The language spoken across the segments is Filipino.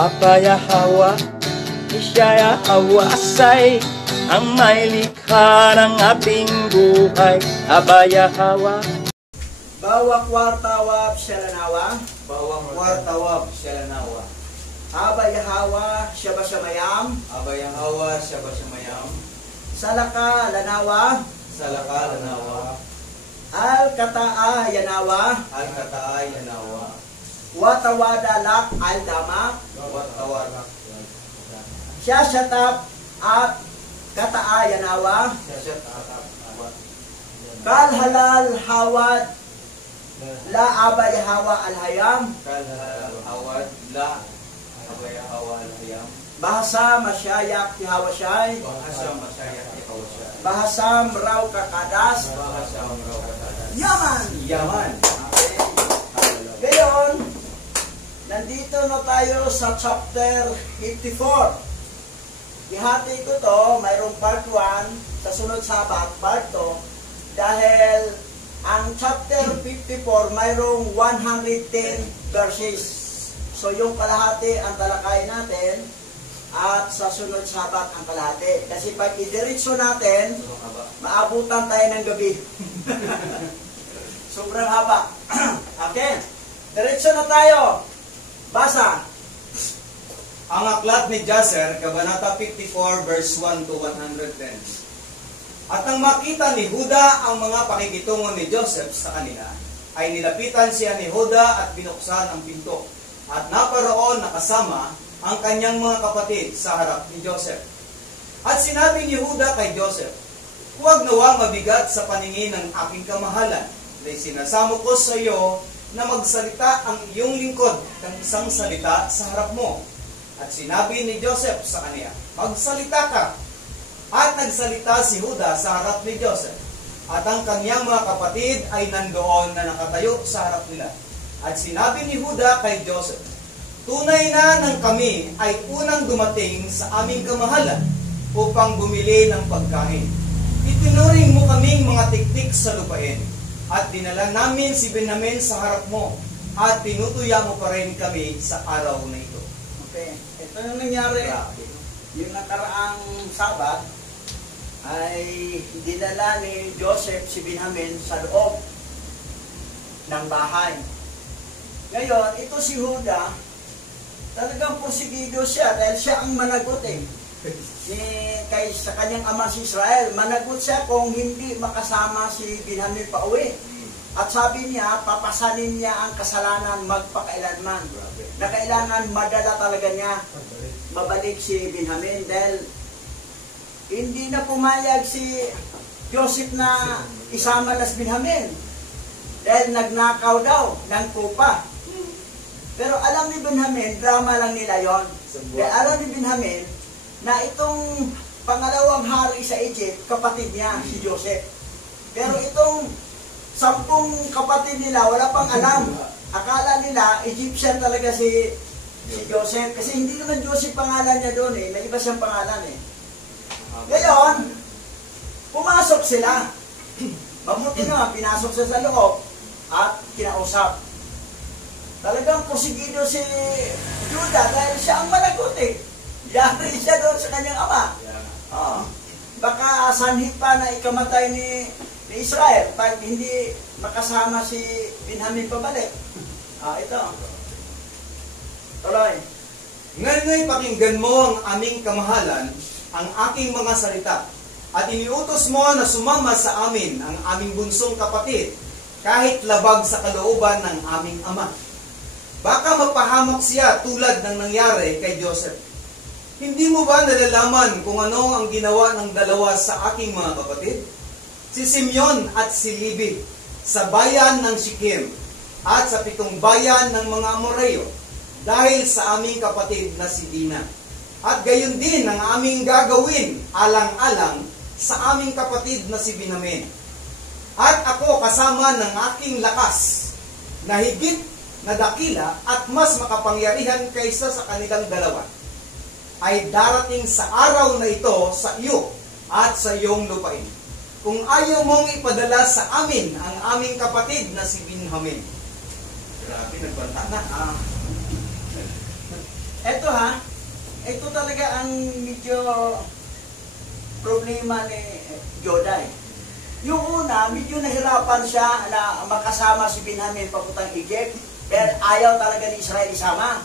Abaya Hawa, Ishaya Hawasay, ang may likha ng ating buhay. Abaya Hawa. Bawa kwartawab shalanawa. Bawa kwartawab shalanawa. Abaya Hawa syabasamayam. Abaya Hawa syabasamayam. Salaka lanawa. Salaka lanawa. Al kataa yanawa. Al kataa yanawa. Watawadalak al dama. Watawadalak. Syashatap at kataa yanawa. Syashatap. Kal halal hawad la abaya hawa al hayam. Kal halal hawad la abaya hawa al hayam. Bahasa masyayak ti hawashay. Bahasa masyayak ti hawashay. Bahasa meraw kakadas. Bahasa meraw kakadas. Yaman. Yaman. Okay. Ngayon, nandito na tayo sa chapter 54. Ihati ko to, mayroong part 1, sa sunod sabat, part 2, dahil ang chapter 54, mayroong 110 verses. So yung kalahati ang talakay natin, at sa sunod sabat ang kalahati. Kasi pag idiretso natin, maabutan tayo ng gabi. Sobrang haba. Okay. Diretso na tayo. Basa. Ang aklat ni Jasher, Kabanata 54, verse 1 to 110. At nang makita ni Huda ang mga pakikitungo ni Joseph sa kanila, ay nilapitan siya ni Huda at binuksan ang pinto. At naparoon nakasama ang kanyang mga kapatid sa harap ni Joseph. At sinabi ni Huda kay Joseph, huwag nawang mabigat sa paningin ng aking kamahalan, dahil sinasamo ko sa iyo na magsalita ang iyong lingkod ng isang salita sa harap mo. At sinabi ni Joseph sa kaniya, magsalita ka. At nagsalita si Huda sa harap ni Joseph. At ang kanyang mga kapatid ay nandoon na nakatayo sa harap nila. At sinabi ni Huda kay Joseph, tunay na nang kami ay unang dumating sa aming kamahalan upang bumili ng pagkain. Itinuring mo kaming mga tiktik sa lupain. At dinala namin si Benjamin sa harap mo. At tinutuya mo pa rin kami sa araw na ito. Okay. Ito yung nangyari. Yung nakaraang sabat ay dinala ni Joseph si Benjamin sa loob ng bahay. Ngayon, ito si Huda, talagang porsigido siya dahil siya ang managot eh. Sa kanyang ama si Israel, managot siya kung hindi makasama si Benjamin pa uwi. At sabi niya, papasanin niya ang kasalanan magpakailanman. Na kailangan madala talaga niya mabalik si Benjamin dahil hindi na pumayag si Joseph na isama na si Benjamin dahil nagnakaw daw ng kupa. Pero alam ni Benjamin, drama lang nila yon. Dahil alam ni Benjamin na itong pangalawang hari sa Egypt, kapatid niya, si Joseph. Pero itong 10 kapatid nila, wala pang alam. Akala nila, Egyptian talaga si Joseph. Kasi hindi naman Joseph pangalan niya doon eh. May iba siyang pangalan eh. Ngayon, pumasok sila. Mabuti naman, pinasok siya sa loob at kinausap. Talagang posigido si Judah dahil siya ang managot eh. Yari siya doon sa kanyang ama. Baka sanhi pa na ikamatay ni Israel pag hindi makasama si Benjamin pabalik. Ito. Tuloy. Ngayon'y pakinggan mo ang aming kamahalan, ang aking mga salita, at iniutos mo na sumama sa amin ang aming bunsong kapatid, kahit labag sa kalooban ng aming ama. Baka mapahamak siya tulad ng nangyari kay Joseph. Hindi mo ba nalalaman kung ano ang ginawa ng dalawa sa aking mga kapatid? Si Simeon at si Levi, sa bayan ng Shechem, at sa 7 bayan ng mga Amoreo, dahil sa aming kapatid na si Dina. At gayon din ang aming gagawin, alang-alang, sa aming kapatid na si Benjamin. At ako kasama ng aking lakas, na higit na dakila at mas makapangyarihan kaysa sa kanilang dalawa, ay darating sa araw na ito sa iyo at sa iyong lupain. Kung ayaw mong ipadala sa amin ang aming kapatid na si Benjamin. Grabe, nagbanta na. Eto ha, ito talaga ang medyo problema ni Joday. Yung una, medyo nahirapan siya na makasama si Benjamin papuntang Egypt, pero ayaw talaga ni Israel isama.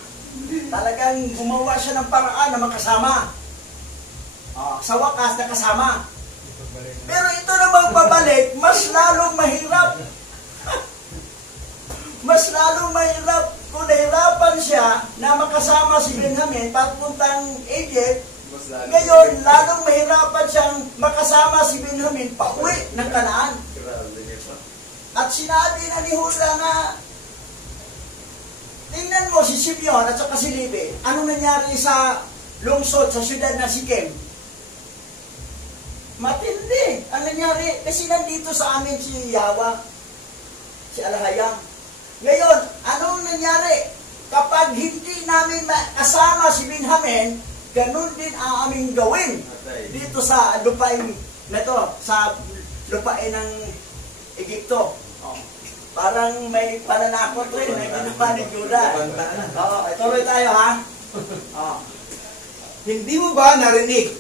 Talagang gumawa siya ng paraan na makasama. Sa wakas, nakasama. Pero ito namang pabalik, mas lalong mahirap. Mas lalong mahirap kung nahirapan siya na makasama si Benjamin papuntang Egypt. Ngayon, lalong mahirapan siyang makasama si Benjamin pauwi ng Kanaan. At sinabi na ni Huda na, tingnan mo si Simeon at saka si Levi, ano nangyari sa lungsod sa siyudad na Sikem? Matindi ang nangyari kasi nandito sa amin si Yawa, si Alhayam. Ngayon, anong nangyari? Kapag hindi namin makasama si Benjamin, ganun din ang aming gawin dito sa lupain na to, sa lupain ng Egypto. Parang may pananakot rin, may ginawa ni Judah. Tuloy tayo ha. Hindi mo ba narinig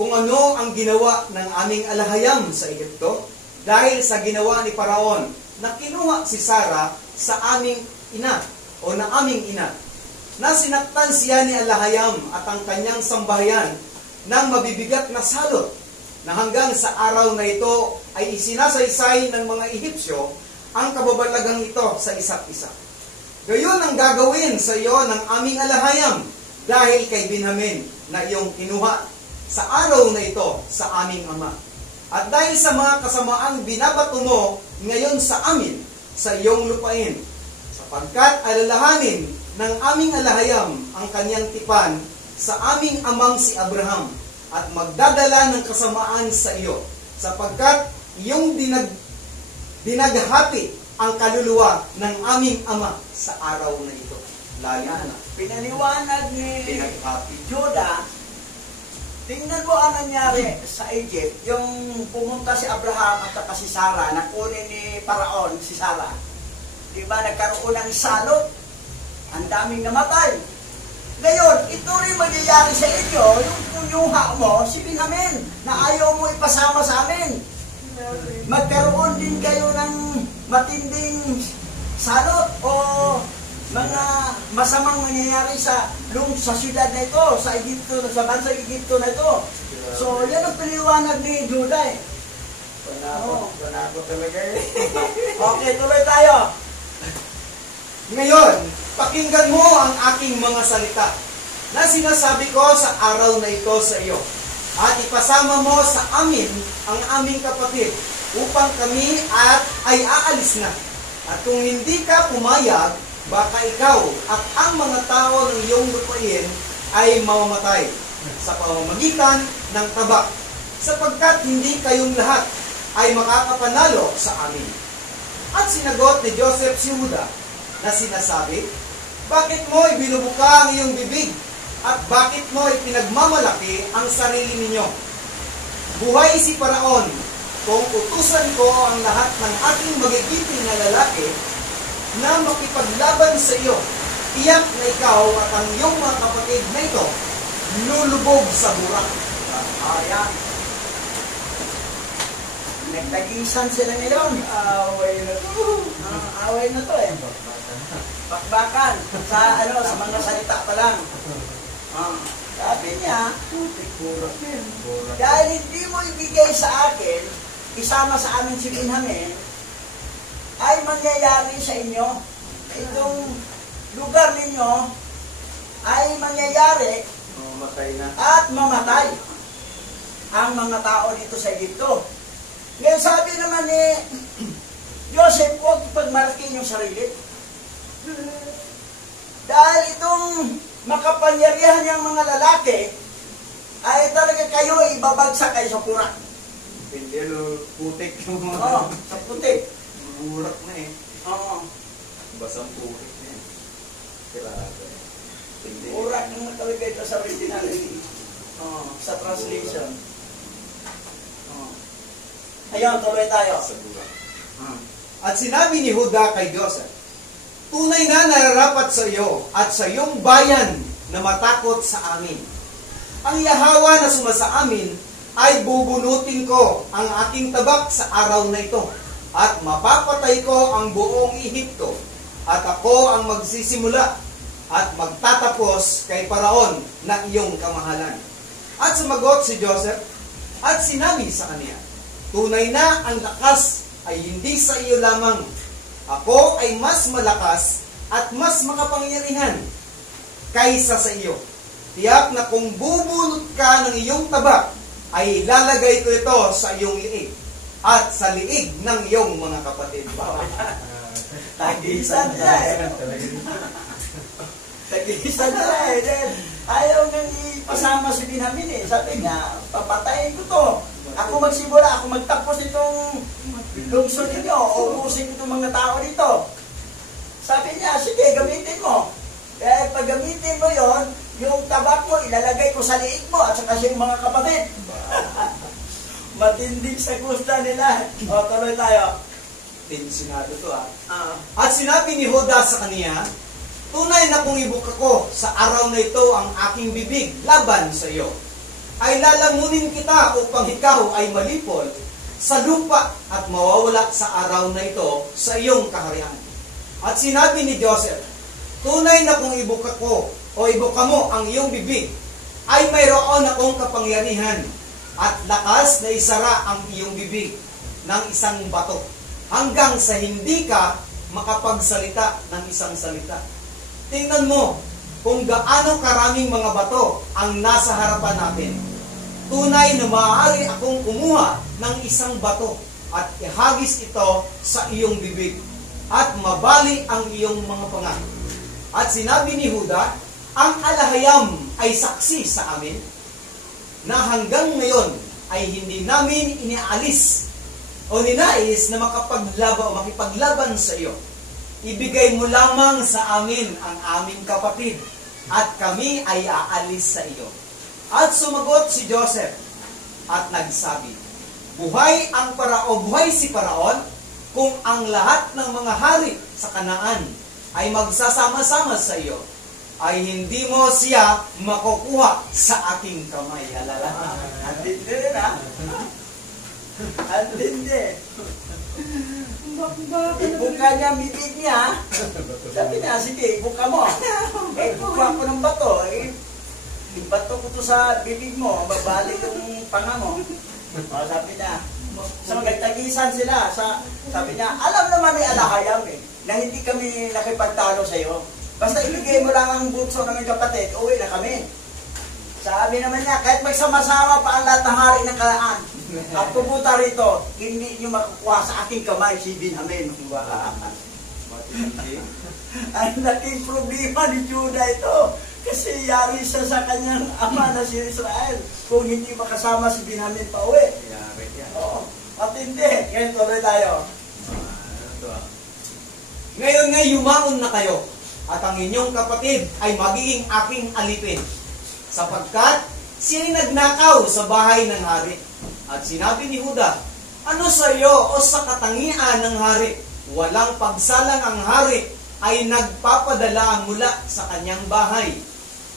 kung ano ang ginawa ng aming alahayam sa Egypto? Dahil sa ginawa ni Paraon na kinuha si Sarah sa aming ina o na aming ina, na sinaktan siya ni Alahayam at ang kanyang sambahayan ng mabibigat na salot, na hanggang sa araw na ito ay isinasaysay ng mga Ehipsyo ang kababalagang ito sa isa't isa. Gayon ang gagawin sa iyo ng aming Alahayam dahil kay Benjamin na iyong kinuha sa araw na ito sa aming ama. At dahil sa mga kasamaang binabato mo ngayon sa amin, sa iyong lupain, sapagkat alalahanin ng aming alahayam ang kanyang tipan sa aming amang si Abraham, at magdadala ng kasamaan sa iyo, sapagkat iyong dinaghati ang kaluluwa ng aming ama sa araw na ito. Lalim na. Pinaliwanag ni Judah. Tingnan mo ang nangyari sa Egypt, yung pumunta si Abraham at saka si Sarah, nakunin ni Paraon si Sarah. Diba, nagkaroon ng salot, ang daming namatay. Ngayon, ito rin magyayari sa inyo, yung kunyuha mo, si Benjamin, na ayaw mo ipasama sa amin. Magkaroon din kayo ng matinding salot o mga masamang mangyayari sa siyudad na ito, sa Egypto, sa bansang Egypto na ito. So, yan ang paliwanag ni Judah. Panako talaga eh. Okay, tuloy tayo. Ngayon, pakinggan mo ang aking mga salita na sinasabi ko sa araw na ito sa iyo, at ipasama mo sa amin ang aming kapatid upang kami ay aalis na. At kung hindi ka pumayag, baka ikaw at ang mga tao ng iyong lupain ay mamamatay sa pamamagitan ng tabak, sapagkat hindi kayong lahat ay makakapanalo sa amin. At sinagot ni Joseph si Huda na sinasabi, bakit mo ibinubuka ang iyong bibig at bakit mo ipinagmamalaki ang sarili ninyo? Buhay si Paraon kung utusan ko ang lahat ng aking magigiting na lalaki na makipaglaban sa iyo. Tiyak na ikaw at ang iyong mga kapatid na ito lulubog sa burak. Ayan. Nagtagisan sila ngayon. Away na to. Away na to eh. Bakbakan sa sa mga salita pa lang. Sabi niya, dahil hindi mo ibigay sa akin, isama sa amin si Benjamin, ay mangyayari sa inyo, itong lugar ninyo ay mangyayari at mamatay ang mga tao dito sa Egypto. Ngayon sabi naman ni Joseph, huwag ipagmalaki yung sarili. Dahil itong makapangyarihan niyang mga lalaki ay talaga kayo ibabagsak kayo sa purak. Hindi, putik yung mga. Oo, sa putik. Burak na eh. Oo. Basang putik na eh. Grabe. Purak naman talaga ito sa original. Oo, sa translation. Oo. Ayun, tuloy tayo. Sa burak. At sinabi ni Huda kay Joseph, tunay na nararapat sa iyo at sa iyong bayan na matakot sa amin. Ang Yahawa na sumasa amin ay bubunutin ko ang aking tabak sa araw na ito at mapapatay ko ang buong Ehipto at ako ang magsisimula at magtatapos kay Paraon na iyong kamahalan. At sumagot si Joseph at sinabi sa kanya, tunay na ang lakas ay hindi sa iyo lamang. Ako ay mas malakas at mas makapangyarihan kaysa sa iyo. Tiyak na kung bubunot ka ng iyong tabak, ay ilalagay ko ito sa iyong liig at sa liig ng iyong mga kapatid. Tagisan na eh. Tagisan na eh. Ayaw nang ipasama si Benjamin eh. Sabi niya, papatayin ko to. Ako magsimula, ako magtapos itong lungsod ninyo. Ubusin itong mga tao dito. Sabi niya, sige, gamitin mo. Kaya pag gamitin mo yon, yung tabak mo, ilalagay ko sa liig mo at saka yung mga kapatid. Matindi sa gusta nila. O, tuloy tayo. Tinsinado to At sinabi ni Juda sa kaniya, tunay na kung ibuka ko sa araw na ito ang aking bibig laban sa iyo, ay lalamunin kita upang ikaw ay malipol sa lupa at mawawala sa araw na ito sa iyong kaharian. At sinabi ni Joseph, tunay na kung ibuka ko o ibuka mo ang iyong bibig, ay mayroon akong kapangyarihan at lakas na isara ang iyong bibig ng isang bato hanggang sa hindi ka makapagsalita ng isang salita. Tingnan mo kung gaano karaming mga bato ang nasa harapan natin. Tunay na maaari akong kumuha ng isang bato at ihagis ito sa iyong bibig at mabali ang iyong mga panga. At sinabi ni Juda, ang alahayam ay saksi sa amin na hanggang ngayon ay hindi namin inialis o ninais na makipaglaban sa iyo. Ibigay mo lamang sa amin ang aming kapatid at kami ay aalis sa iyo. At sumagot si Joseph at nagsabi, buhay si Paraon kung ang lahat ng mga hari sa Kanaan ay magsasama-sama sa iyo, ay hindi mo siya makukuha sa aking kamay. Alala. Andindi rin ha? Andindi. Ibuka niya bibig niya. Sabi niya, sige, ibuka mo. Ibuka ko ng bato. Ibato ko to sa bibig mo. Babalik yung panga mo. Sabi niya. So, nagtagisan sila. Sabi niya, alam naman ni Alahayam na hindi kami nakipagtalo sa iyo. Basta ibigay mo lang ang butso ng kapatid, uwi na kami. Sabi naman niya, kahit magsama-sama pa ang lahat ng hari ng Kanaan, at pupunta rito, hindi niyo makukuha sa aking kamay si Benjamin. Ang laking problema ni Judah ito. Kasi yari siya sa kanyang ama na si Israel kung hindi makasama si Benjamin pa uwi. Yari yan. Oo, matindi. Ngayon tuloy tayo. Ngayon nga yumaon na kayo at ang inyong kapatid ay magiging aking alipin, sapagkat siya'y nagnakaw sa bahay ng hari. At sinabi ni Juda, ano sa iyo o sa katangian ng hari? Walang pagsalang ang hari ay nagpapadala mula sa kanyang bahay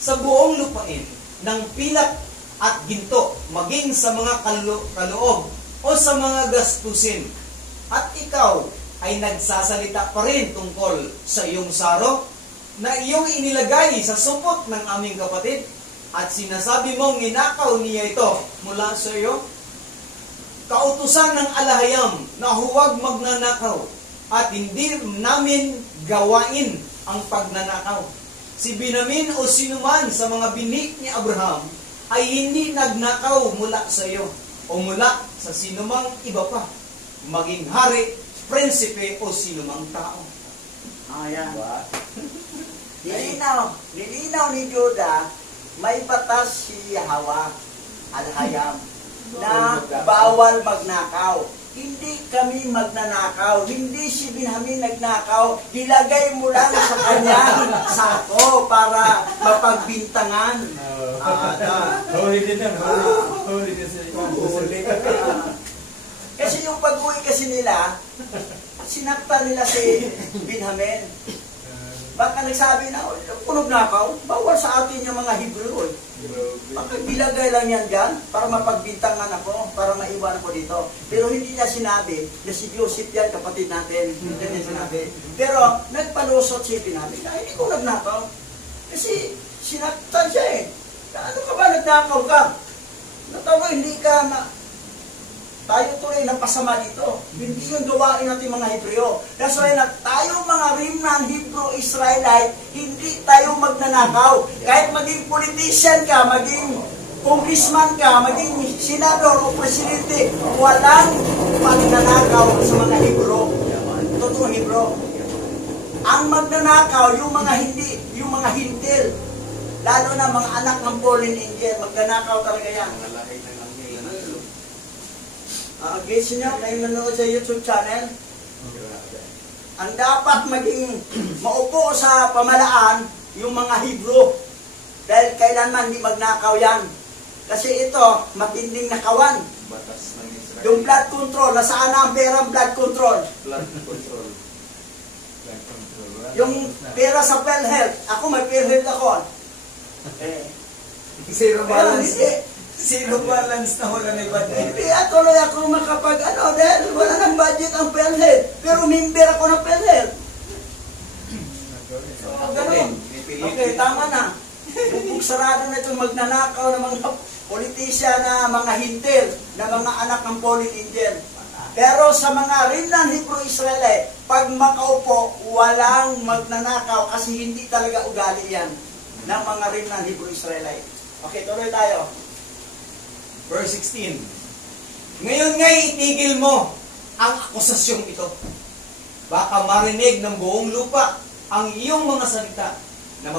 sa buong lupain ng pilak at ginto, maging sa mga kaloob o sa mga gastusin. At ikaw ay nagsasalita pa rin tungkol sa iyong saro na iyong inilagay sa supot ng aming kapatid at sinasabi mong ninakaw niya ito mula sa iyo. Kautusan ng Alahayam na huwag magnanakaw at hindi namin gawain ang pagnanakaw. Si Benjamin o sinuman sa mga bini ni Abraham ay hindi nagnakaw mula sa iyo o mula sa sinumang iba pa, maging hari, prinsipe o sinumang tao. Ayan. Nilinaw ni Judah, may batas si Yahweh, Alahayam, na bawal magnakaw. Hindi kami magnanakaw. Hindi si Benjamin nagnakaw. Ilagay mo lang sa kanyang sako para mapagbintangan. Huli din yan. Huli din sila. Kasi yung pag-uwi kasi nila, sinaktan nila si Benjamin. Baka nagsabi na, punog nakaw, bawal sa atin yung mga Hebrew. Baka bilagay lang yan dyan para mapagbintangan ako, para maiwan ako dito. Pero hindi niya sinabi na si Joseph yan, kapatid natin. Hindi niya sinabi. Pero nagpalusot si Benjamin na hindi ko nagnakaw. Kasi sinaktan siya eh. Ano ka ba nagnakaw ka? Natawa, hindi ka tayo tuloy napasama dito. Hindi yung gawain natin mga Hebreo. That's why tayo mga remnant Hebrew Israelite, hindi tayo magnanakaw. Kahit maging politician ka, maging congressman ka, maging senador o presidente, walang magnanakaw sa mga Hebrew. Totoo Hebrew. Ang magnanakaw, yung mga hintil, lalo na mga anak ng fallen angel, magnanakaw talaga yan. Guys nyo, kayo nanonood sa YouTube channel, ang dapat maging maupo sa pamalaan, yung mga Hebrew. Dahil kailanman hindi magnakaw yan. Kasi ito, matinding nakawan. Batas ng Israel. Yung blood control, nasaan na ang perang blood control? Blood control. Blood control. Yung pera sa PhilHealth, ako may PhilHealth ako. Zero balance. Hindi. Zero balance na wala na budget. Hindi, tuloy ako dahil wala ng budget ang PhilHealth. Pero member ako ng PhilHealth. So, ganun. Okay, tama na. Kung sarado na itong magnanakaw ng mga politisya na mga hintil, na mga anak ng fallen angel. Pero sa mga remnant Hebrew Israelite, pag makaupo, walang magnanakaw kasi hindi talaga ugali yan ng mga remnant Hebrew Israelite. Okay, tuloy tayo. Verse 16. Ngayon nga'y itigil mo ang akusasyong ito. Baka marinig ng buong lupa ang iyong mga salita na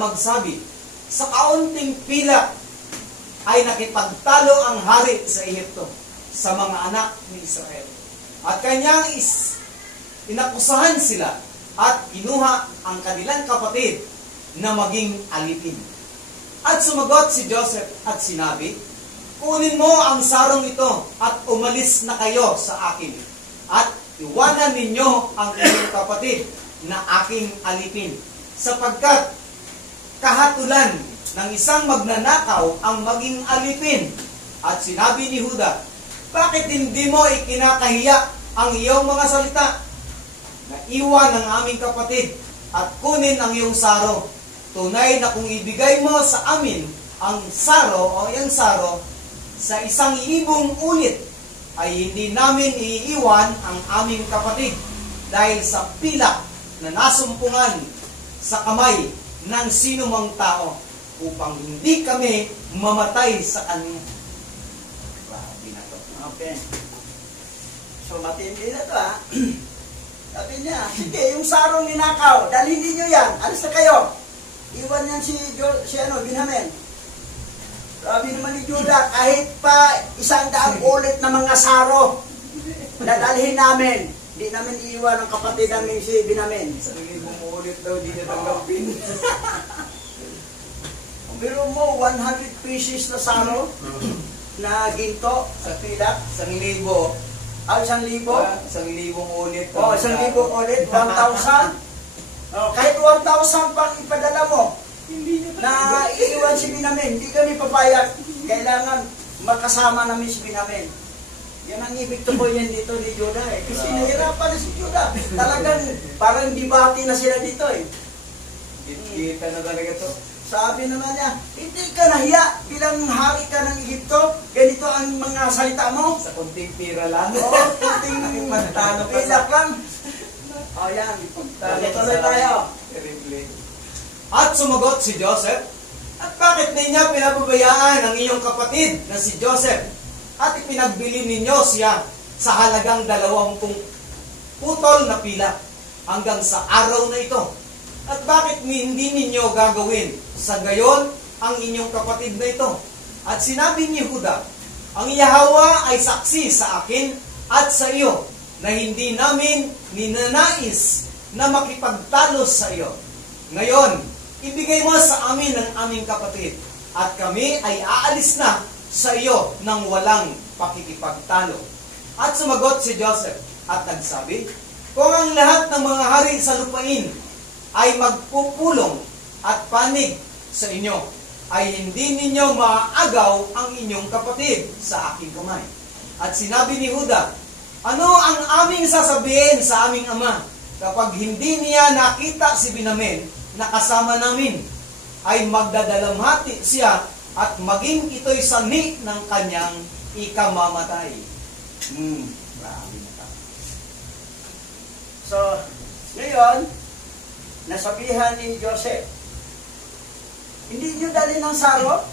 magsabi sa kaunting pila ay nakipagtalo ang hari sa Ehipto sa mga anak ni Israel. At kanyang inakusahan sila at kinuha ang kanilang kapatid na maging alipin. At sumagot si Joseph at sinabi, kunin mo ang sarong ito at umalis na kayo sa akin. At iwanan ninyo ang inyong kapatid na aking alipin. Sapagkat kahatulan ng isang magnanakaw ang maging alipin. At sinabi ni Juda, bakit hindi mo ikinakahiya ang iyong mga salita? Na iwan ang aming kapatid at kunin ang iyong saro. Tunay na kung ibigay mo sa amin ang saro o yung saro sa 1,000 ulit, ay hindi namin iiwan ang aming kapatid dahil sa pilak na nasumpungan sa kamay ng sinumang tao upang hindi kami mamatay sa kanya. Grabe na to. Okay. So matindi na to ha. Sabi niya, sige, yung sarong ninakaw, dalhin ninyo yan, alis na kayo. Iwan yan si Benjamin. Sabi naman ni Judah, kahit pa 100 ulit na mga saro, dadalhin namin. Hindi namin iiwan ang kapatid namin si Benjamin. 1,000 ulit daw, di na tanggapin. Kung biro mo, 100 pieces na saro na ginto sa pilak. 1,000. 1,000? 1,000 ulit. 1,000 ulit, 1,000. Kahit 1,000 pang ipadala mo, na iiwan si Benjamin, hindi kami papayag. Kailangan makasama namin si Benjamin. Yan ang ibig tukoyin dito ni Judah eh. Kasi nahirapan na si Judah. Talagang parang debate na sila dito eh. Kita na talaga to. Sabi naman niya, hindi ka nahiya bilang hari ka ng Egypto. Ganito ang mga salita mo. Sa kunting pira lang. Oo, kunting pilak lang. O yan, tuloy tayo. At sumagot si Joseph, at bakit ninyo pinababayaan ang iyong kapatid na si Joseph? At ipinagbili ninyo siya sa halagang 20 putol na pila hanggang sa araw na ito. At bakit hindi ninyo gagawin sa gayon ang inyong kapatid na ito? At sinabi ni Judah, ang Yahweh ay saksi sa akin at sa iyo na hindi namin ninanais na makipagtalo sa iyo. Ngayon, ibigay mo sa amin ang aming kapatid at kami ay aalis na sa iyo nang walang pakikipagtalo. At sumagot si Joseph at nagsabi, kung ang lahat ng mga hari sa lupain ay magpupulong at panig sa inyo, ay hindi ninyo maaagaw ang inyong kapatid sa aking kamay. At sinabi ni Huda, ano ang aming sasabihin sa aming ama kapag hindi niya nakita si Benjamin na kasama namin? Ay magdadalamhati siya at maging ito'y sanhi ng kanyang ikamamatay. Grabe na ka. So, ngayon, nasabihan ni Joseph, hindi nyo dali ng saro,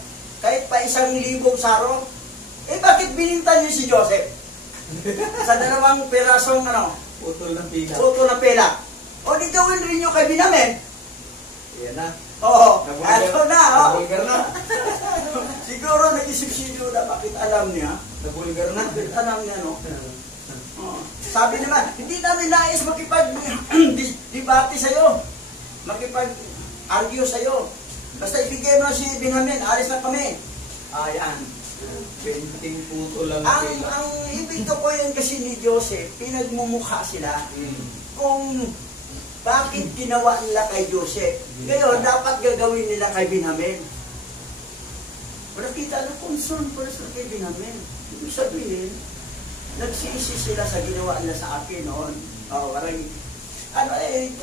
kahit pa 1,000 saro, bakit binintan niyo si Joseph? Sa 2 pirasong Putol ng pila. puto na pela. O di gawin rin nyo kay Benjamin. Yan na. Oo, Nabulgar- ano na, Nabulgar na. Siguro nag-isip si Judah, bakit alam niya? Nabulgar na. Bakit alam niya, no? Sabi naman, hindi namin nais makipag-debate sa'yo. Makipag-argue sa'yo. Basta ibigay mo na si Benjamin, alis na kami. Ayan. 20 puto lang Ang, pila. ang ibig ko po yun kasi ni Joseph, pinagmumukha sila kung bakit ginawa nila kay Joseph. Ngayon, dapat gagawin nila kay Benjamin. Wala kita na concern person kay Benjamin. Ibig sabihin, nagsisi sila sa ginawa nila sa akin noon. Parang,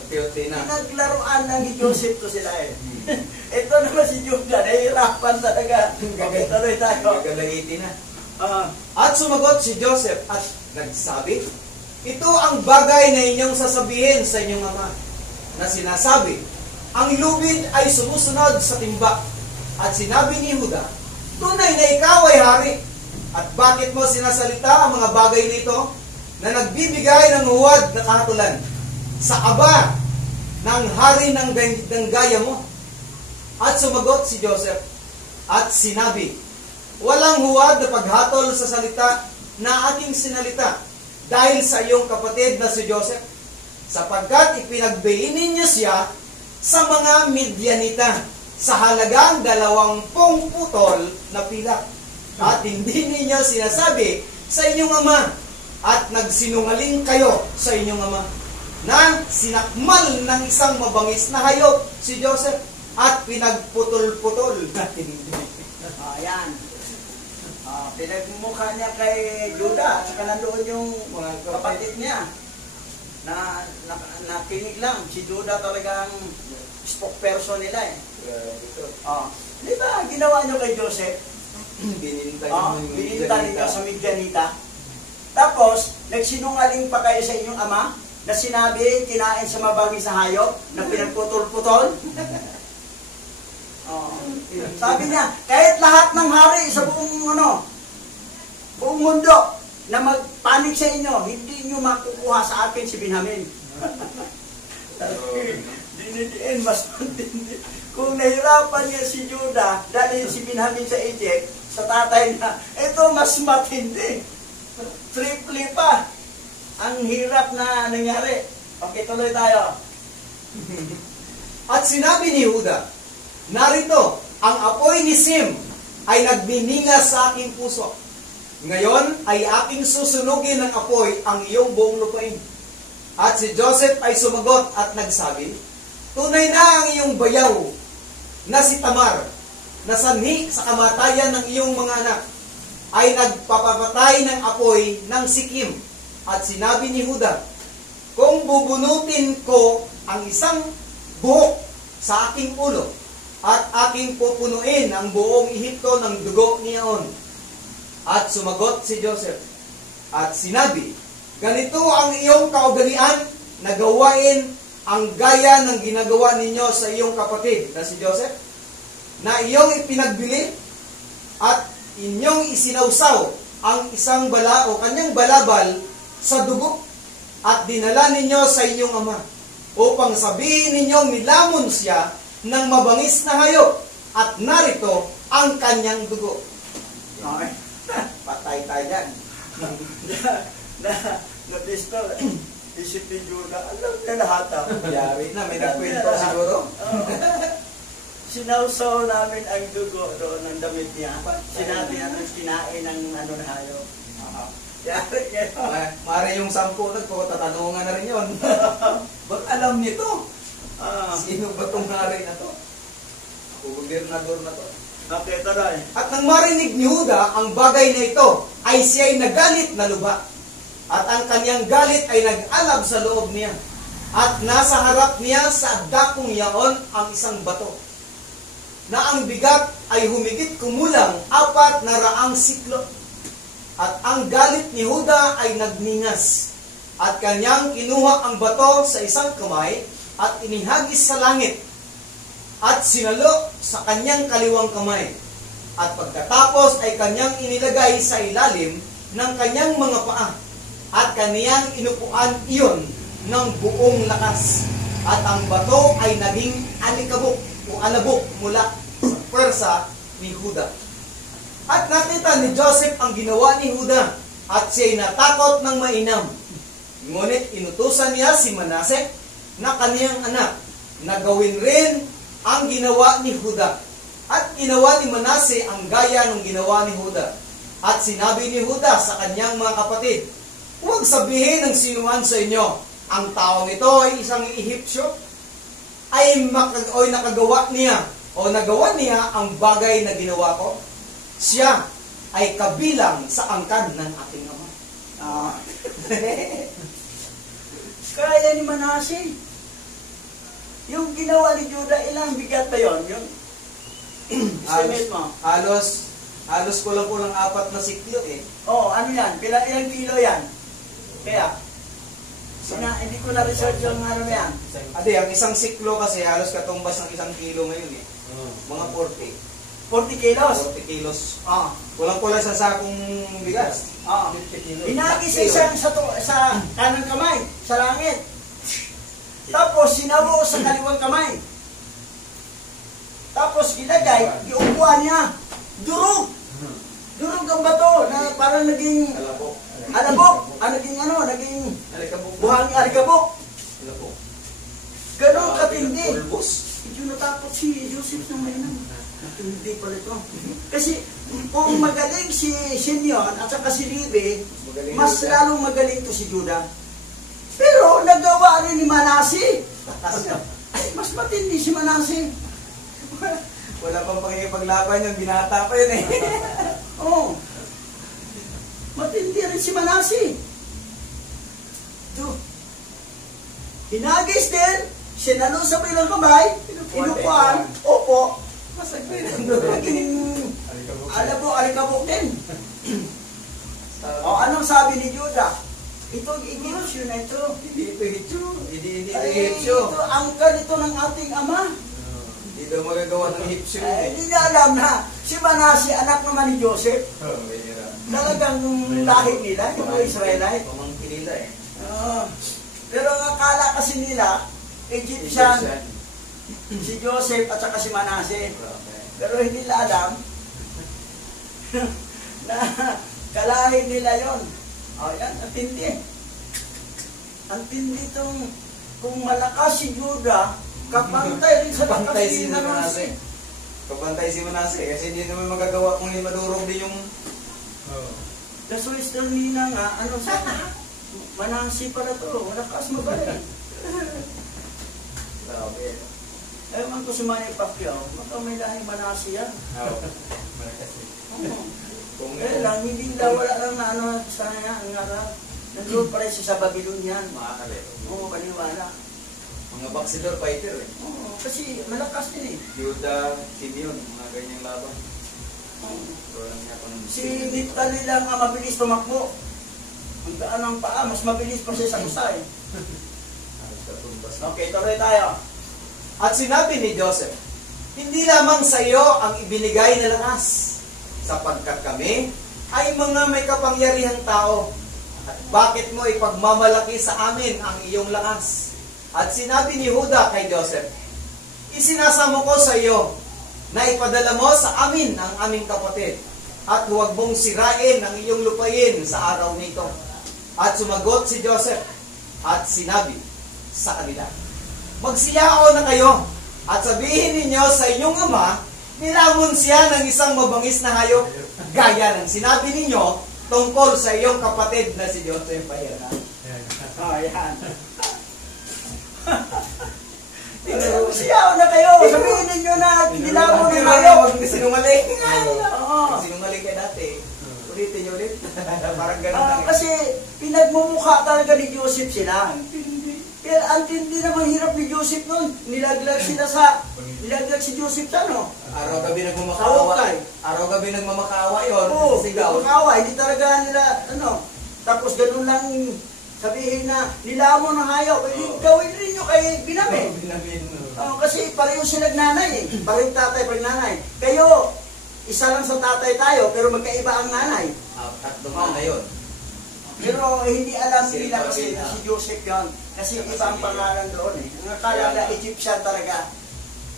Piyoti na. pinaglaruan lang ni Joseph to sila Ito naman si Judah, nahihirapan talaga. Okay, tuloy tayo. Gagalaitin na. At sumagot si Joseph at nagsabi, ito ang bagay na inyong sasabihin sa inyong ama, na sinasabi, ang lubid ay sumusunod sa timba. At sinabi ni Huda, tunay na ikaw ay hari. At bakit mo sinasalita ang mga bagay nito na nagbibigay ng huwad na kahatulan sa aba ng hari ng gaya mo? At sumagot si Joseph at sinabi, walang huwad na paghatol sa salita na aking sinalita dahil sa iyong kapatid na si Joseph, sapagkat ipinagbainin niya siya sa mga Midianita sa halagang 20 putol na pilak. At hindi ninyo sinasabi sa inyong ama, at nagsinungaling kayo sa inyong ama, na sinakmal ng isang mabangis na hayop si Joseph at pinagputol-putol. Ayan. Pinagmumukha niya kay Judah, saka nandoon yung mga kapatid niya na nakinig lang. Si Judah talagang spokesperson nila Di ba ginawa niyo kay Joseph? Bininta ninyo sa Midianita. Tapos, nagsinungaling pa kayo sa inyong ama na sinabi, kinain sa mabangis na hayop na pinagputol-putol. Sabi niya, kahit lahat ng hari sa buong mundo na magpanik sa inyo, hindi nyo makukuha sa akin si Benjamin. Dinidiin, mas matindi. Kung nahirapan niya si Judah, dahil si Benjamin sa Egypt, sa tatay na, ito mas matindi. Triple pa. Ang hirap na nangyari. Okay, tuloy tayo. At sinabi ni Huda, narito, ang apoy ni Sim ay nagbininga sa aking puso. Ngayon ay aking susunugin ng apoy ang iyong buong lupain. At si Joseph ay sumagot at nagsabi, tunay na ang iyong bayaw na si Tamar, na sanhi sa kamatayan ng iyong mga anak, ay nagpapapatay ng apoy ng Sikim. At sinabi ni Huda, kung bubunutin ko ang isang buhok sa aking ulo, at aking pupunuin ang buong Ehipto ng dugo niyaon. At sumagot si Joseph at sinabi, ganito ang iyong kaugalian na gawain ang gaya ng ginagawa ninyo sa iyong kapatid na si Joseph, na iyong ipinagbili at inyong isinawsaw ang isang bala o kanyang balabal sa dugo at dinala ninyo sa inyong ama upang sabihin ninyong nilamon siya ng mabangis na hayop at narito ang kanyang dugo. Okay. Patay tayo dyan. Na-pisto. Isip ni Judah, alam niya lahat Yari na, may nagkwento siguro. Sinawsaw namin ang dugo doon ng damit niya. Sinabi namin kinain ng na hayop. Yari kayo. Mare yung 10 nagpatatanungan na rin yun. Ba't alam nito? Sino ba itong hari na to? Gobernador na to. Okay, tuloy. At nang marinig ni Huda ang bagay na ito, ay siya'y nagalit na luba. At ang kanyang galit ay nag-alab sa loob niya. At nasa harap niya sa dakong yaon ang isang bato, na ang bigat ay humigit kumulang 400 siklo. At ang galit ni Huda ay nagningas. At kanyang kinuha ang bato sa isang kamay at inihagis sa langit. At sinalo sa kanyang kaliwang kamay. At pagkatapos ay kanyang inilagay sa ilalim ng kanyang mga paa. At kaniyang inupuan iyon ng buong lakas. At ang bato ay naging alikabok o alabok mula sa pwersa ni Huda. At nakita ni Joseph ang ginawa ni Huda, at siya'y natakot ng mainam. Ngunit inutusan niya si Manase na kaniyang anak na gawin rin ang ginawa ni Huda. At ginawa ni Manase ang gaya ng ginawa ni Huda. At sinabi ni Huda sa kanyang mga kapatid, huwag sabihin ng sinuman sa inyo, ang taong ito ay isang Ehipsyo, ay nakagawa niya o nagawa niya ang bagay na ginawa ko. Siya ay kabilang sa angkan ng ating ama. Kaya ni Manase. Yung ginawa ni Judah, ilang bigat ba yun? Yung estimate mo? Halos kulang-kulang 4 na siklo eh. Oo, ano yan? Ilang kilo yan? Kaya, hindi ko na-research yung ano yan. Ate, ang isang siklo kasi halos katumbas ng 1 kilo ngayon eh. Mga 40. 40 kilos? 40 kilos. Oo. Kulang-kulang sa sakong bigas. Oo. 50 kilos. Inagis isang sa kanang kamay, sa langit. Tapos sinaro sa kaliwang kamay. Tapos ilagay, iupuan niya. Durog. Durog ang bato na parang naging alabok. Naging buhang alikabok. Ganon katindi. Medyo natakot si Joseph na may matindi pala ito. Kasi kung magaling si Simeon at saka si Levi, mas lalong magaling to si Judah. Pero nagawa rin ni Manase. Ay, mas matindi si Manase. Wala pang pakikipaglaban yung binata pa yun eh. Oo. Matindi rin si Manase. Hinagis din, sinalo sa bilang kamay, inupuan, opo, naging alikabok din. O, anong sabi ni Judah? Ito, Egyptio na ito. Hindi Ito, angkan ito ng ating ama. Hindi daw magagawa ng Egyptio. Hindi niya alam na si Manase, anak naman ni Joseph. Talagang lahi nila, yung mga Israelite. Pamangkin nila eh. Pero ang akala kasi nila, Egyptian, si Joseph at saka si Manase. Pero hindi nila alam na kalahin nila yon. Yan, ang tindi. Ang tindi itong, kung malakas si Judah, kapantay rin sa lakas si Manase. Kapantay si Manase, kasi hindi naman magagawa kung hindi madurog din yung... Kaso nila nga, Manase pala to, malakas magaling. Grabe. Ewan ko si Manny Pacquiao, baka may lahing Manase yan. Lang, hindi lang, wala lang na sa kanya, nandun pa rin siya sa Babylon yan. Oo, paniwala. Mga boxer fighter eh. Oo, kasi malakas din eh. Judah, Simeon, mga ganyang laban. Si Niptali lang ang mabilis tumakbo. Ang daan ng paa, mas mabilis pa siya sa kusay. Okay, tuloy tayo. At sinabi ni Joseph, hindi lamang sa iyo ang ibinigay na lakas, sapagkat kami ay mga may kapangyarihang tao. At bakit mo ipagmamalaki sa amin ang iyong lakas? At sinabi ni Huda kay Joseph, isinasamo ko sa iyo na ipadala mo sa amin ang aming kapatid, at huwag mong sirain ang iyong lupain sa araw nito. At sumagot si Joseph at sinabi sa kanila, magsiyao na kayo at sabihin ninyo sa inyong ama, nilamon siya ng isang mabangis na hayop, gaya ng sinabi ninyo tungkol sa iyong kapatid na si Joseph. Ayan, ha? Oh, ayan. Siyaw na kayo. Sabihin ninyo na nilamo na kayo. Huwag sinungaling. Oo. Sinungaling ka dati. Ulitin niyo ulit. Parang ganun lang. Kasi pinagmumukha talaga ni Joseph sila. Pero ang tindi naman hirap ni Joseph nun. Nilaglag si Joseph sa ano? Araw-gabi nagmamakaawa. Araw-gabi nagmamakaawa yun. Oo, Sigaw. nagmamakaawa. Hindi talaga nila, ano. Tapos ganun lang sabihin na nilamo ng hayop. Gawin rin nyo kay Binamin. Kasi pareho sila nanay eh. Pareho tatay, pareho nanay. Kayo, isa lang sa tatay tayo, pero magkaiba ang nanay. Tatlong na yun. Pero hindi alam nila kasi na si Joseph yun. Kasi ibang pangalan doon eh. Ang akala na Egyptian talaga